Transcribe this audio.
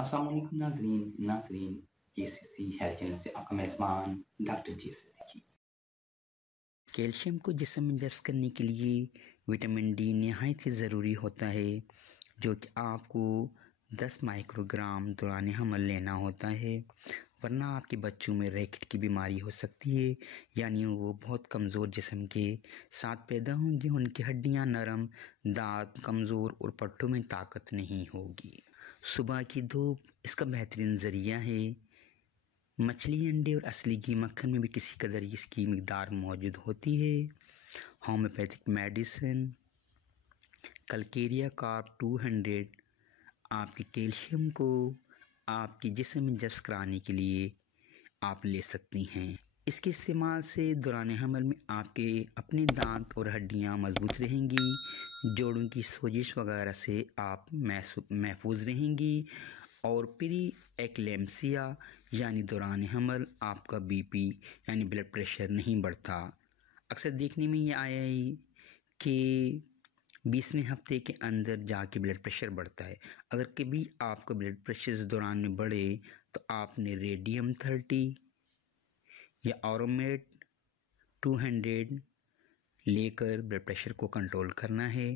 अस्सलाम वालेकुम नाजरीन नाजरीन एसीसी हेल्थ चैनल से आपका मेज़बान डॉक्टर जी सिद्दीकी। कैल्शियम को जिस्म में जज़्ब करने के लिए विटामिन डी नहायत ही ज़रूरी होता है, जो कि आपको 10 माइक्रोग्राम दौरान हमल लेना होता है, वरना आपके बच्चों में रैकेट की बीमारी हो सकती है। यानी वो बहुत कमज़ोर जिस्म के साथ पैदा होंगे, उनकी हड्डियां नरम, दांत कमज़ोर और पट्टों में ताकत नहीं होगी। सुबह की धूप इसका बेहतरीन ज़रिया है। मछली, अंडे और असली घी मक्खन में भी किसी कदर इसकी मिकदार मौजूद होती है। होम्योपैथिक मेडिसिन कलकेरिया कार्ब 200 आपके कैल्शियम को आपके जिस्म में जज़्ब कराने के लिए आप ले सकती हैं। इसके इस्तेमाल से दौरान हमल में आपके अपने दांत और हड्डियां मजबूत रहेंगी, जोड़ों की सोजिश वगैरह से आप महफूज रहेंगी, और प्री एक्लेम्सिया यानी दौरान हमल आपका बीपी यानी ब्लड प्रेशर नहीं बढ़ता। अक्सर देखने में ये आया है कि 20वें हफ्ते के अंदर जाके ब्लड प्रेशर बढ़ता है। अगर कभी आपका ब्लड प्रेशर इस दौरान में बढ़े तो आपने रेडियम 30 या ऑरोमेट 200 लेकर ब्लड प्रेशर को कंट्रोल करना है।